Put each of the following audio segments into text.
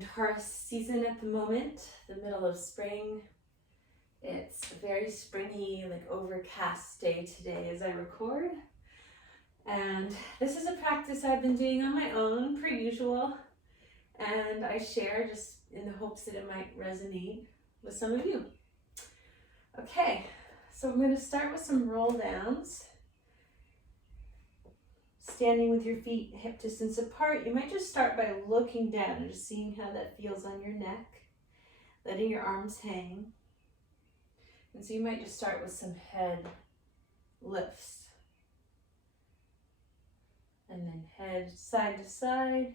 Taurus season at the moment, the middle of spring. It's a very springy, like overcast day today as I record. And this is a practice I've been doing on my own, per usual. And I share just in the hopes that it might resonate with some of you. Okay, so I'm going to start with some roll downs. Standing with your feet hip distance apart, you might just start by looking down and just seeing how that feels on your neck, letting your arms hang. And so you might just start with some head lifts. And then head side to side.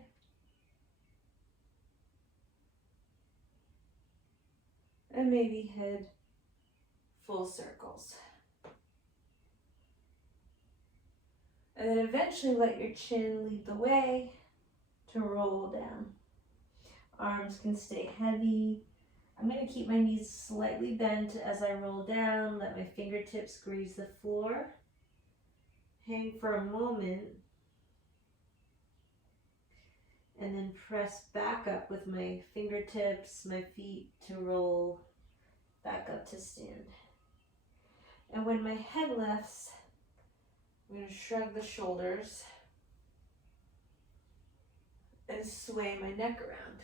And maybe head full circles. And then eventually let your chin lead the way to roll down. Arms can stay heavy. I'm going to keep my knees slightly bent as I roll down. Let my fingertips graze the floor. Hang for a moment. And then press back up with my fingertips, my feet to roll back up to stand. And when my head lifts, I'm going to shrug the shoulders and sway my neck around.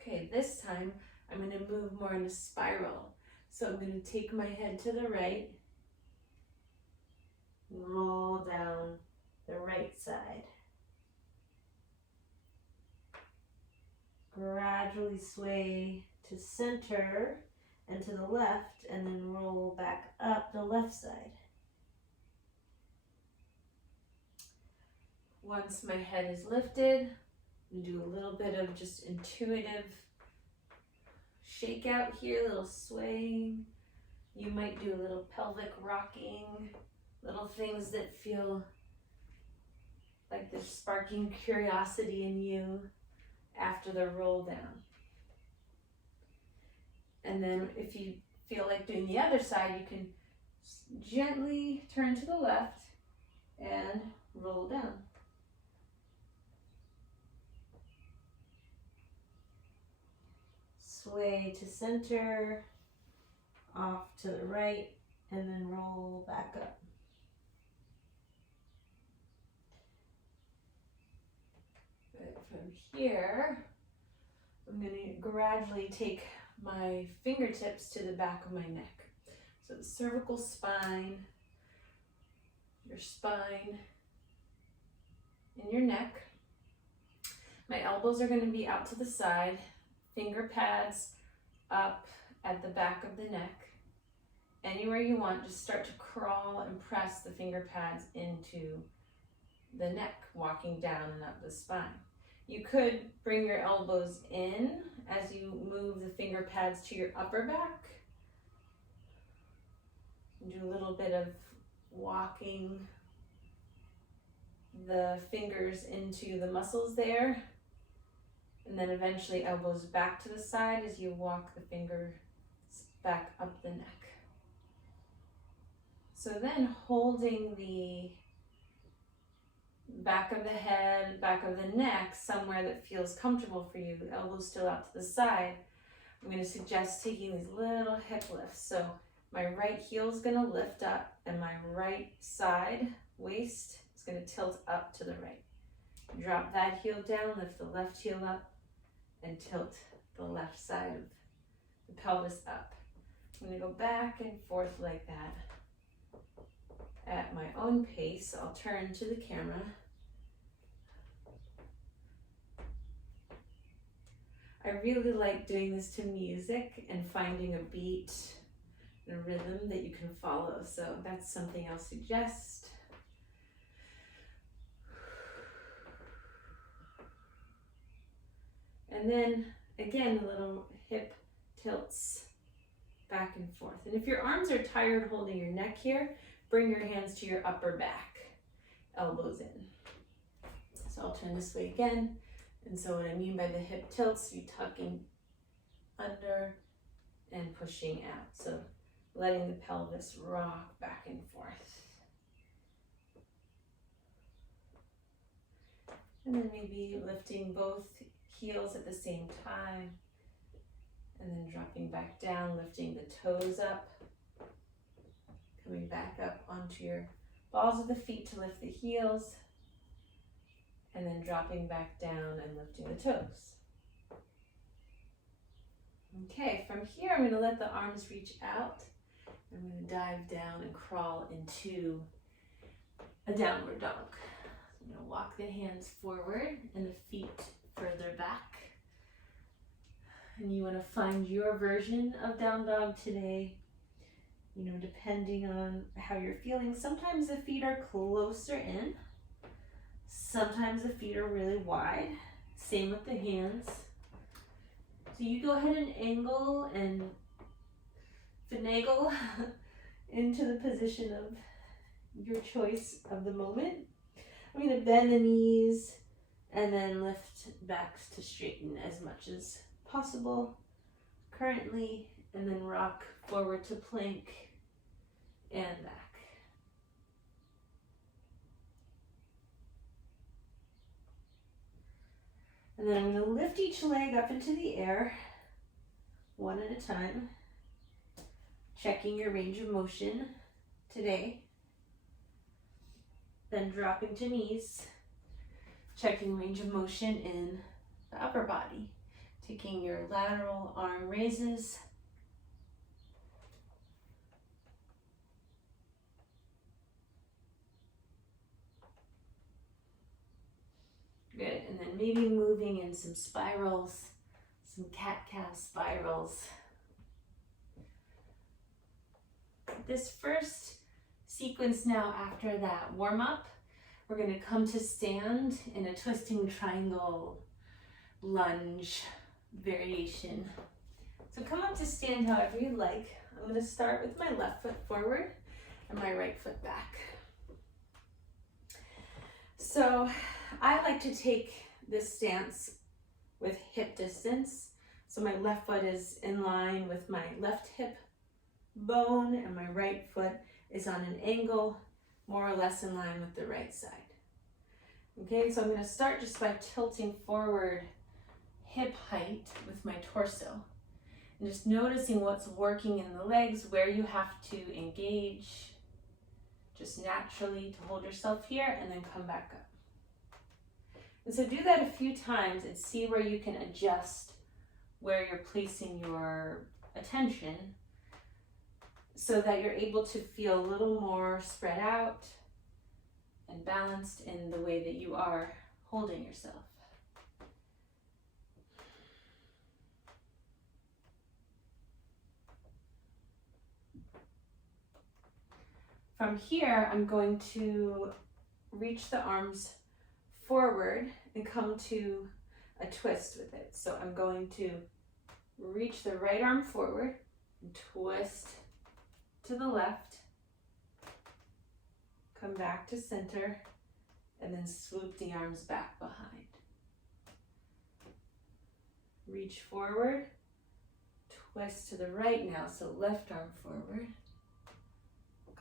Okay, this time I'm going to move more in a spiral. So I'm going to take my head to the right, roll down the right side. Gradually sway to center and to the left, and then roll back up the left side. Once my head is lifted, I'm do a little bit of just intuitive shake out here, a little swaying. You might do a little pelvic rocking, little things that feel like they're sparking curiosity in you after the roll down. And then if you feel like doing the other side, you can gently turn to the left and roll down. Sway to center, off to the right, and then roll back up. From here, I'm going to gradually take my fingertips to the back of my neck. So the cervical spine, your spine, and your neck. My elbows are going to be out to the side, finger pads up at the back of the neck. Anywhere you want, just start to crawl and press the finger pads into the neck, walking down and up the spine. You could bring your elbows in as you move the finger pads to your upper back. Do a little bit of walking the fingers into the muscles there. And then eventually elbows back to the side as you walk the fingers back up the neck. So then holding the back of the head, back of the neck, somewhere that feels comfortable for you, the elbows still out to the side, I'm going to suggest taking these little hip lifts. So my right heel is going to lift up and my right side waist is going to tilt up to the right. Drop that heel down, lift the left heel up, and tilt the left side of the pelvis up. I'm going to go back and forth like that. At my own pace, I'll turn to the camera. I really like doing this to music and finding a beat and a rhythm that you can follow. So that's something I'll suggest. And then again, a little hip tilts back and forth. And if your arms are tired holding your neck here, bring your hands to your upper back, elbows in. So I'll turn this way again. And so what I mean by the hip tilts, you tucking under and pushing out. So letting the pelvis rock back and forth. And then maybe lifting both heels at the same time, and then dropping back down, lifting the toes up, coming back up onto your balls of the feet to lift the heels, and then dropping back down and lifting the toes. Okay, from here I'm going to let the arms reach out. I'm going to dive down and crawl into a downward dog. I'm going to walk the hands forward and the feet further back. And you want to find your version of down dog today, you know, depending on how you're feeling. Sometimes the feet are closer in. Sometimes the feet are really wide. Same with the hands. So you go ahead and angle and finagle into the position of your choice of the moment. I'm going to bend the knees and then lift back to straighten as much as possible currently, and then rock forward to plank and back. And then I'm going to lift each leg up into the air, one at a time, checking your range of motion today. Then dropping to knees, checking range of motion in the upper body, taking your lateral arm raises. Good, and then maybe moving in some spirals, some cat-cow spirals. This first sequence now, after that warm-up, we're going to come to stand in a twisting triangle lunge variation. So come up to stand however you like. I'm going to start with my left foot forward and my right foot back. So I like to take this stance with hip distance. So my left foot is in line with my left hip bone and my right foot is on an angle, more or less in line with the right side. Okay, so I'm going to start just by tilting forward hip height with my torso. And just noticing what's working in the legs, where you have to engage just naturally to hold yourself here and then come back up. And so do that a few times and see where you can adjust where you're placing your attention so that you're able to feel a little more spread out and balanced in the way that you are holding yourself. From here, I'm going to reach the arms forward and come to a twist with it. So I'm going to reach the right arm forward and twist to the left, come back to center, and then swoop the arms back behind. Reach forward, twist to the right now, so left arm forward,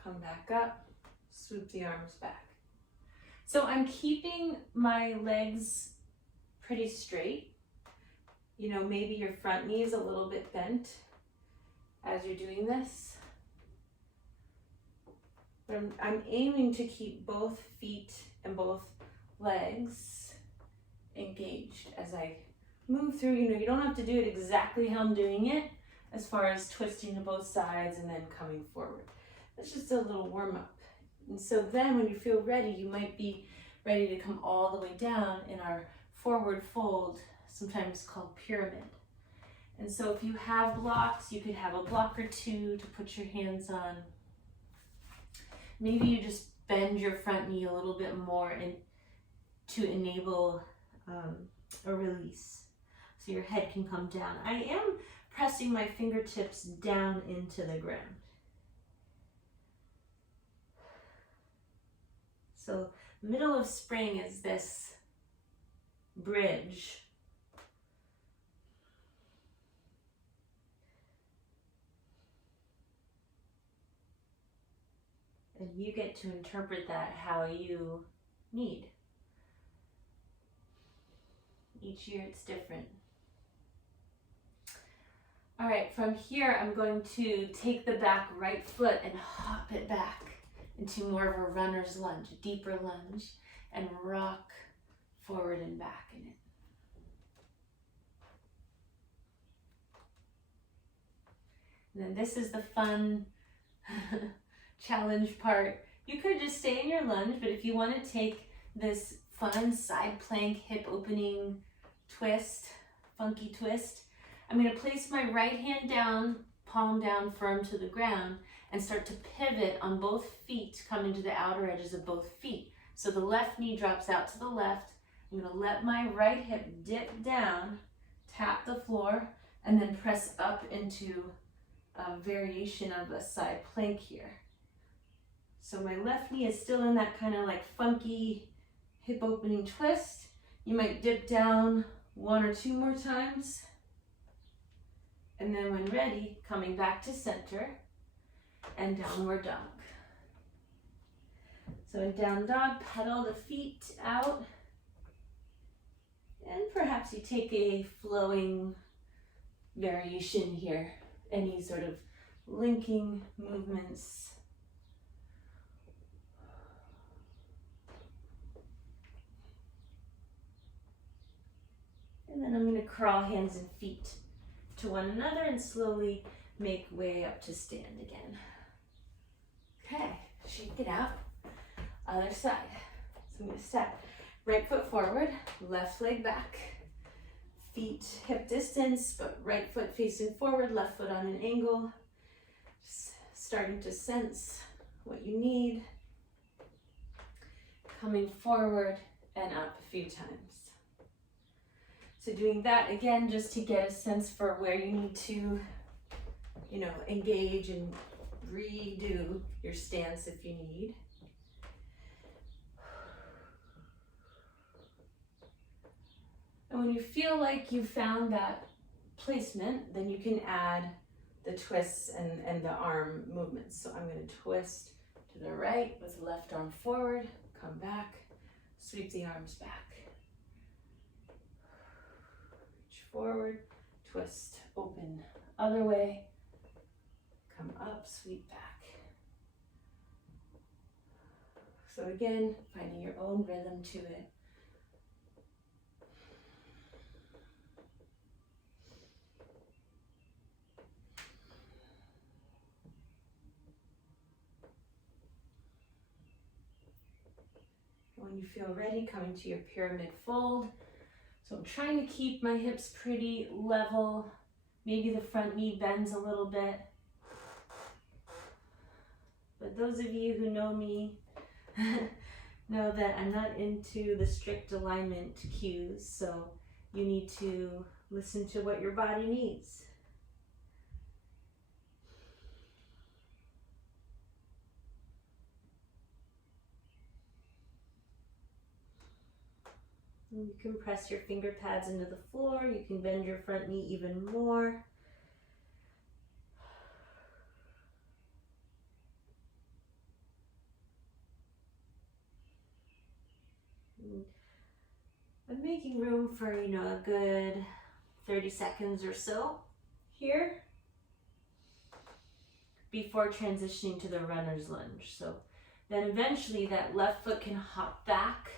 come back up, swoop the arms back. So I'm keeping my legs pretty straight. You know, maybe your front knee is a little bit bent as you're doing this. But I'm aiming to keep both feet and both legs engaged as I move through. You know, you don't have to do it exactly how I'm doing it as far as twisting to both sides and then coming forward. It's just a little warm up. And so then when you feel ready, you might be ready to come all the way down in our forward fold, sometimes called pyramid. And so if you have blocks, you could have a block or two to put your hands on. Maybe you just bend your front knee a little bit more and to enable a release. So your head can come down. I am pressing my fingertips down into the ground. So middle of spring is this bridge. And you get to interpret that how you need. Each year it's different. All right, from here I'm going to take the back right foot and hop it back into more of a runner's lunge, a deeper lunge, and rock forward and back in it. And then this is the fun challenge part. You could just stay in your lunge, but if you want to take this fun side plank hip opening twist, funky twist, I'm going to place my right hand down, palm down firm to the ground, and start to pivot on both feet, coming to the outer edges of both feet. So the left knee drops out to the left. I'm going to let my right hip dip down, tap the floor, and then press up into a variation of a side plank here. So my left knee is still in that kind of like funky hip opening twist. You might dip down 1 or 2 more times. And then when ready, coming back to center and downward dog. So in down dog, pedal the feet out. And perhaps you take a flowing variation here. Any sort of linking movements. And then I'm going to crawl hands and feet to one another and slowly make way up to stand again. Okay, shake it out. Other side. So I'm going to step right foot forward, left leg back. Feet hip distance, but right foot facing forward, left foot on an angle. Just starting to sense what you need. Coming forward and up a few times. So doing that again, just to get a sense for where you need to, engage and redo your stance if you need. And when you feel like you've found that placement, then you can add the twists and the arm movements. So I'm going to twist to the right with the left arm forward, come back, sweep the arms back. Forward, twist, open, other way, come up, sweep back. So again, finding your own rhythm to it. When you feel ready, coming to your pyramid fold. So I'm trying to keep my hips pretty level. Maybe the front knee bends a little bit. But those of you who know me know that I'm not into the strict alignment cues, so you need to listen to what your body needs. You can press your finger pads into the floor. You can bend your front knee even more. I'm making room for, a good 30 seconds or so here before transitioning to the runner's lunge. So then eventually that left foot can hop back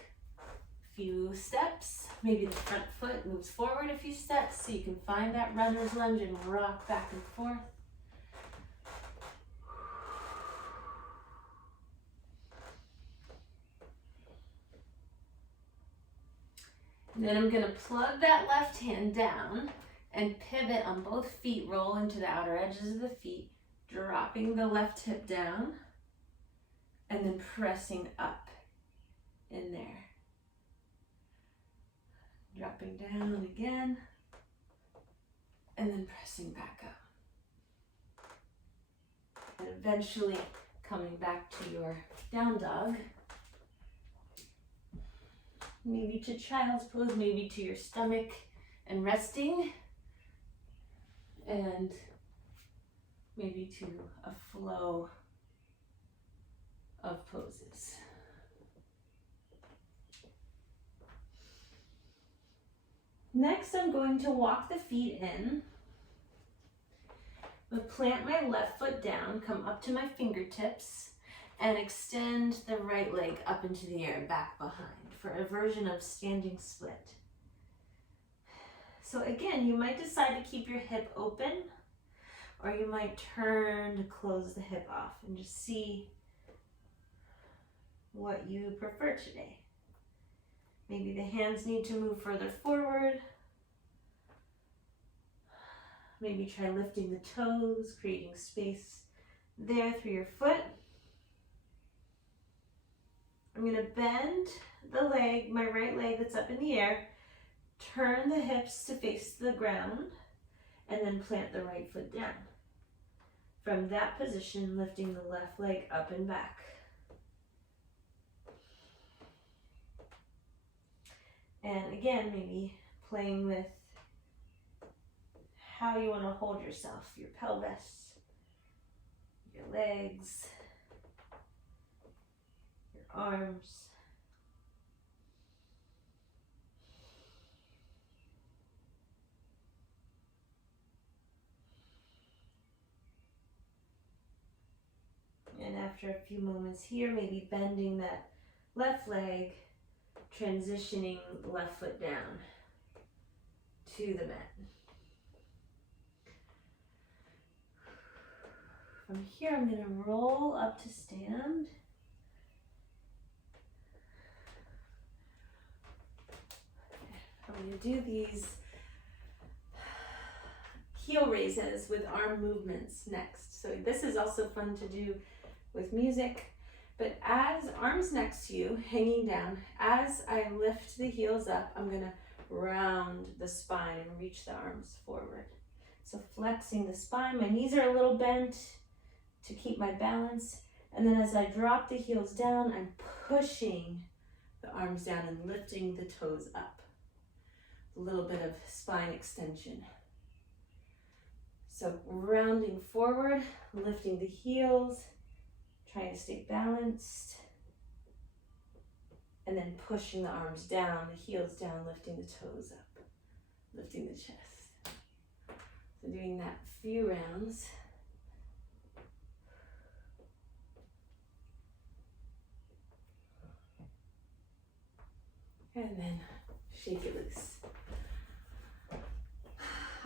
few steps. Maybe the front foot moves forward a few steps so you can find that runner's lunge and rock back and forth. And then I'm going to plug that left hand down and pivot on both feet, roll into the outer edges of the feet, dropping the left hip down and then pressing up in there. Dropping down again, and then pressing back up. And eventually coming back to your down dog. Maybe to child's pose, maybe to your stomach and resting. And maybe to a flow of poses. Next, I'm going to walk the feet in. I'm going to plant my left foot down, come up to my fingertips, and extend the right leg up into the air, back behind, for a version of standing split. So again, you might decide to keep your hip open, or you might turn to close the hip off and just see what you prefer today. Maybe the hands need to move further forward. Maybe try lifting the toes, creating space there through your foot. I'm going to bend the leg, my right leg that's up in the air, turn the hips to face the ground, and then plant the right foot down. From that position, lifting the left leg up and back. And again, maybe playing with how you want to hold yourself, your pelvis, your legs, your arms. And after a few moments here, maybe bending that left leg, transitioning the left foot down to the mat. From here, I'm going to roll up to stand. I'm going to do these heel raises with arm movements next. So this is also fun to do with music. But as arms next to you, hanging down, as I lift the heels up, I'm going to round the spine and reach the arms forward. So flexing the spine, my knees are a little bent to keep my balance. And then as I drop the heels down, I'm pushing the arms down and lifting the toes up. A little bit of spine extension. So rounding forward, lifting the heels, trying to stay balanced, and then pushing the arms down, the heels down, lifting the toes up, lifting the chest. So doing that a few rounds. And then shake it loose.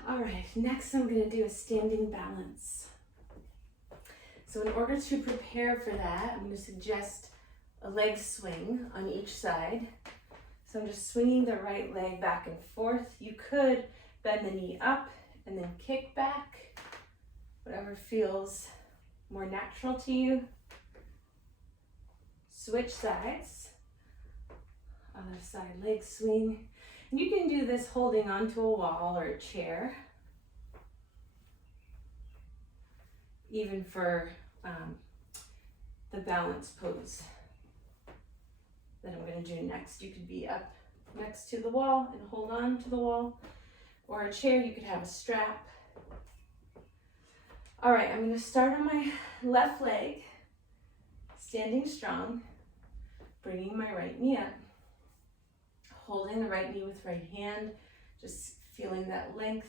All right, next I'm going to do a standing balance. So in order to prepare for that, I'm going to suggest a leg swing on each side. So I'm just swinging the right leg back and forth. You could bend the knee up and then kick back, whatever feels more natural to you. Switch sides. Other side, leg swing. And you can do this holding onto a wall or a chair. Even for the balance pose that I'm going to do next. You could be up next to the wall and hold on to the wall, or a chair. You could have a strap. All right, I'm going to start on my left leg, standing strong, bringing my right knee up, holding the right knee with right hand, just feeling that length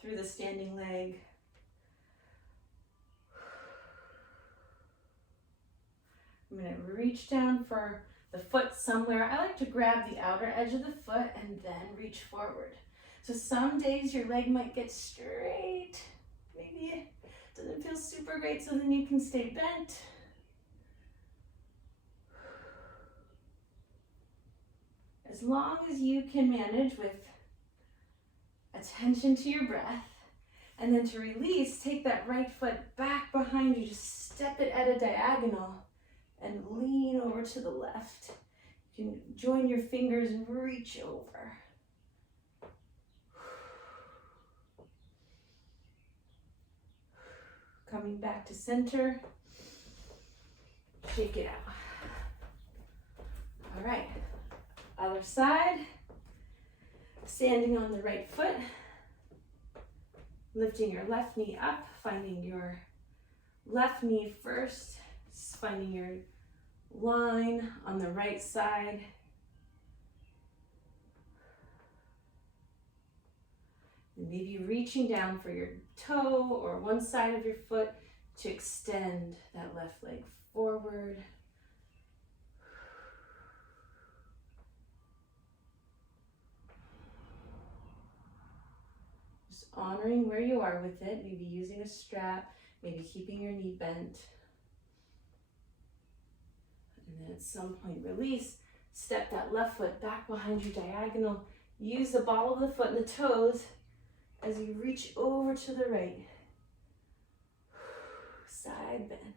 through the standing leg. I'm going to reach down for the foot somewhere. I like to grab the outer edge of the foot and then reach forward. So some days your leg might get straight. Maybe it doesn't feel super great, so then you can stay bent. As long as you can manage with attention to your breath, and then to release, take that right foot back behind you, just step it at a diagonal and lean over to the left. You can join your fingers and reach over. Coming back to center. Shake it out. All right. Other side. Standing on the right foot. Lifting your left knee up, finding your left knee first, finding your line on the right side. And maybe reaching down for your toe or one side of your foot to extend that left leg forward. Just honoring where you are with it, maybe using a strap, maybe keeping your knee bent. And then at some point release, step that left foot back behind you diagonal. Use the ball of the foot and the toes as you reach over to the right. Side bend.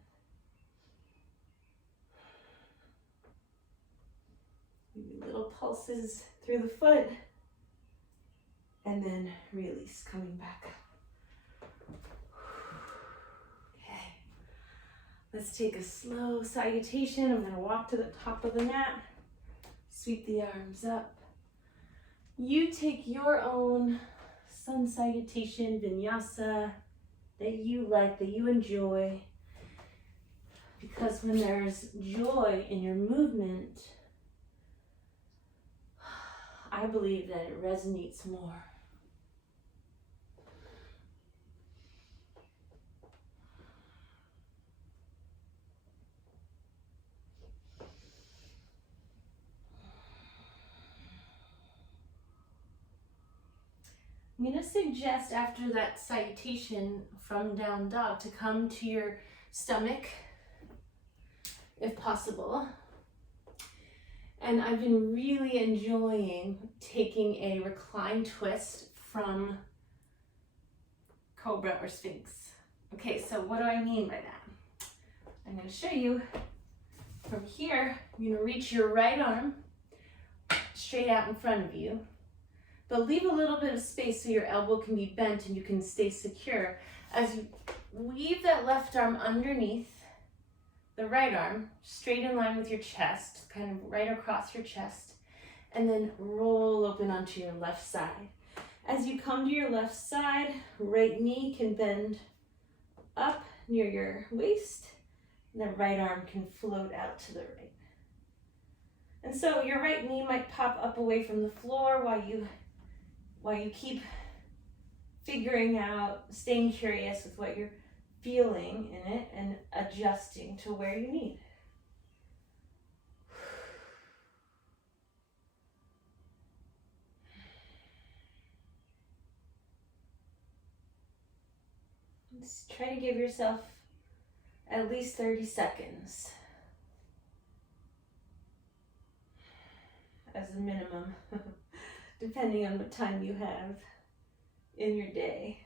Maybe little pulses through the foot. And then release, coming back up. Okay. Let's take a slow salutation. I'm going to walk to the top of the mat. Sweep the arms up. You take your own sun salutation, vinyasa, that you like, that you enjoy. Because when there's joy in your movement, I believe that it resonates more. I'm going to suggest after that salutation from down dog to come to your stomach, if possible. And I've been really enjoying taking a recline twist from Cobra or Sphinx. Okay, so what do I mean by that? I'm going to show you from here. You're going to reach your right arm straight out in front of you. But leave a little bit of space so your elbow can be bent and you can stay secure. As you weave that left arm underneath the right arm, straight in line with your chest, kind of right across your chest, and then roll open onto your left side. As you come to your left side, right knee can bend up near your waist, and the right arm can float out to the right. And so your right knee might pop up away from the floor while you keep figuring out, staying curious with what you're feeling in it and adjusting to where you need. Just try to give yourself at least 30 seconds as a minimum. Depending on what time you have in your day.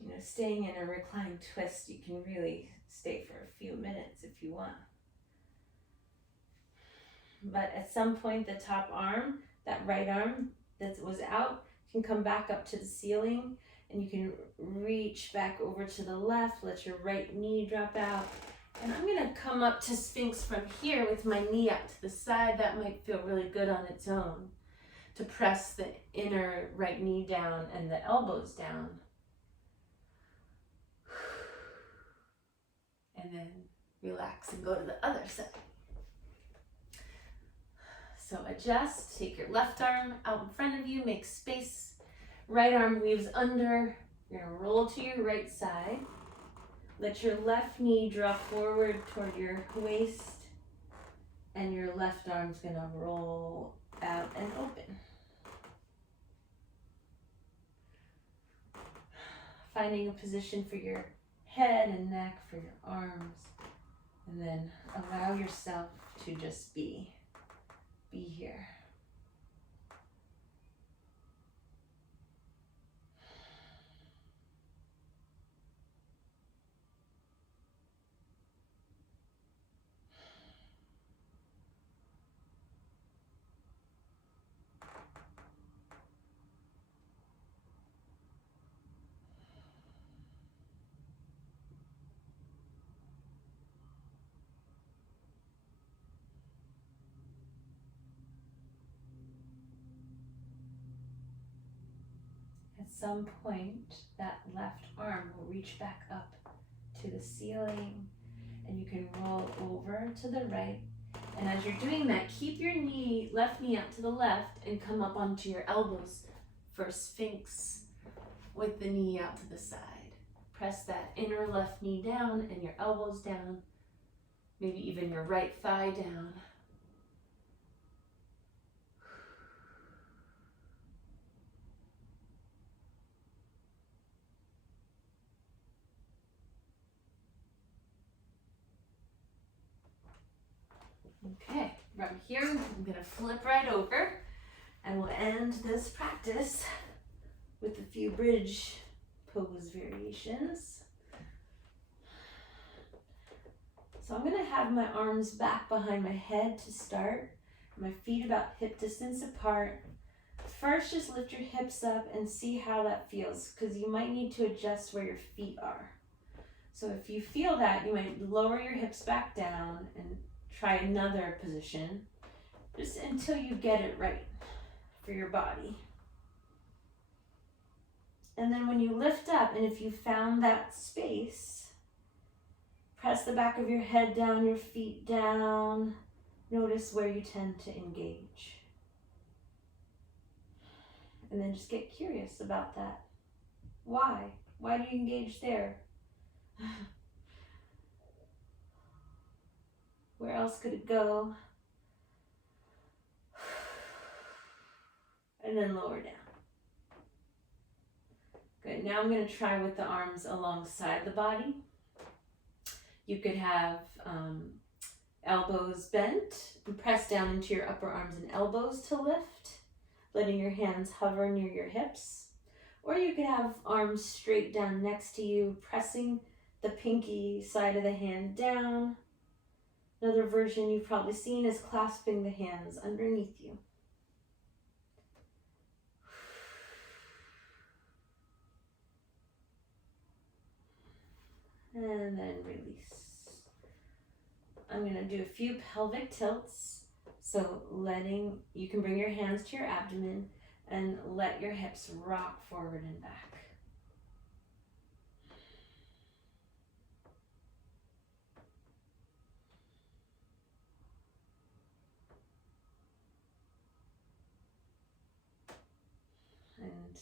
You know, staying in a reclined twist, you can really stay for a few minutes if you want. But at some point, the top arm, that right arm that was out, can come back up to the ceiling, and you can reach back over to the left, let your right knee drop out. And I'm going to come up to Sphinx from here with my knee up to the side. That might feel really good on its own, to press the inner right knee down and the elbows down. And then relax and go to the other side. So adjust, take your left arm out in front of you, make space. Right arm weaves under. You're going to roll to your right side. Let your left knee draw forward toward your waist, and your left arm's going to roll out and open. Finding a position for your head and neck, for your arms, and then allow yourself to just be here. At some point, that left arm will reach back up to the ceiling, and you can roll over to the right. And as you're doing that, keep your left knee out to the left and come up onto your elbows for Sphinx with the knee out to the side. Press that inner left knee down and your elbows down, maybe even your right thigh down. Okay, from here I'm going to flip right over and we'll end this practice with a few bridge pose variations. So I'm going to have my arms back behind my head to start, my feet about hip distance apart. First, just lift your hips up and see how that feels, because you might need to adjust where your feet are. So if you feel that, you might lower your hips back down and try another position, just until you get it right for your body. And then when you lift up, and if you found that space, press the back of your head down, your feet down. Notice where you tend to engage. And then just get curious about that. Why? Why do you engage there? Where else could it go? And then lower down. Good. Now I'm going to try with the arms alongside the body. You could have elbows bent and press down into your upper arms and elbows to lift, letting your hands hover near your hips. Or you could have arms straight down next to you, pressing the pinky side of the hand down. Another version you've probably seen is clasping the hands underneath you. And then release. I'm going to do a few pelvic tilts. So you can bring your hands to your abdomen and let your hips rock forward and back. And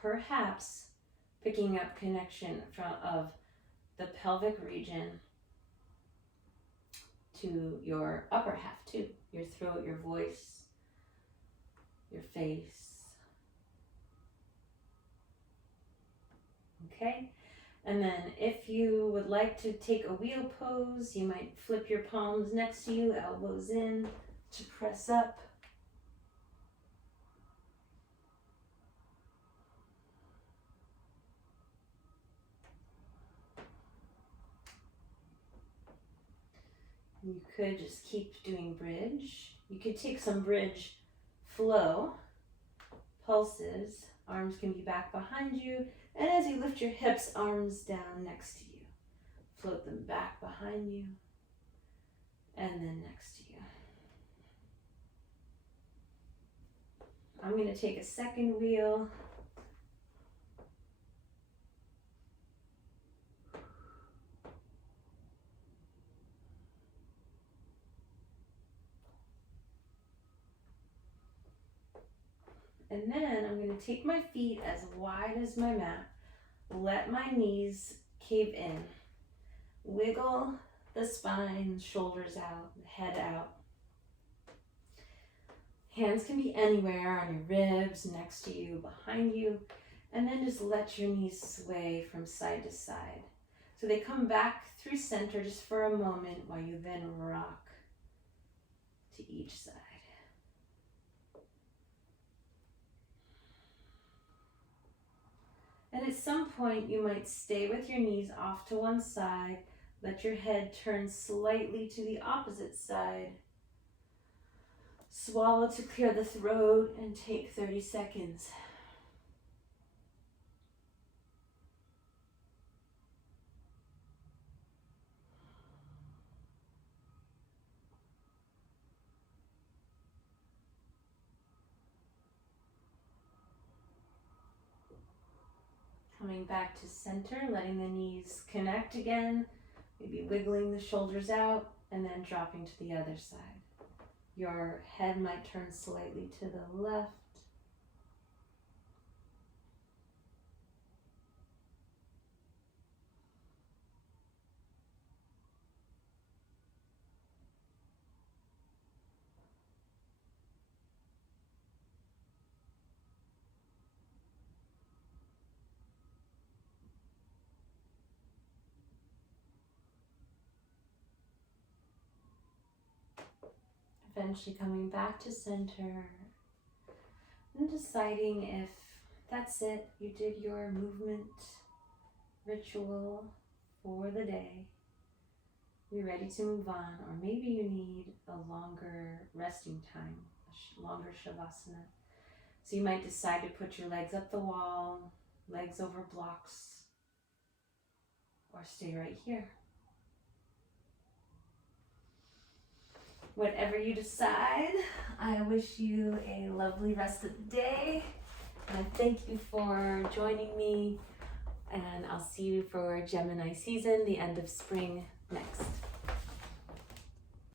perhaps picking up connection of the pelvic region to your upper half too, your throat, your voice, your face. Okay, and then if you would like to take a wheel pose, you might flip your palms next to you, elbows in to press up. You could just keep doing bridge. You could take some bridge flow, pulses. Arms can be back behind you. And as you lift your hips, arms down next to you. Float them back behind you. And then next to you. I'm going to take a second wheel. And then I'm going to take my feet as wide as my mat. Let my knees cave in. Wiggle the spine, shoulders out, head out. Hands can be anywhere, on your ribs, next to you, behind you. And then just let your knees sway from side to side. So they come back through center just for a moment while you then rock to each side. And at some point, you might stay with your knees off to one side. Let your head turn slightly to the opposite side. Swallow to clear the throat and take 30 seconds. Coming back to center, letting the knees connect again. Maybe wiggling the shoulders out and then dropping to the other side. Your head might turn slightly to the left. Eventually coming back to center and deciding if that's it, you did your movement ritual for the day. You're ready to move on, or maybe you need a longer resting time, a longer shavasana. So you might decide to put your legs up the wall, legs over blocks, or stay right here. Whatever you decide, I wish you a lovely rest of the day. And I thank you for joining me. And I'll see you for Gemini season, the end of spring next.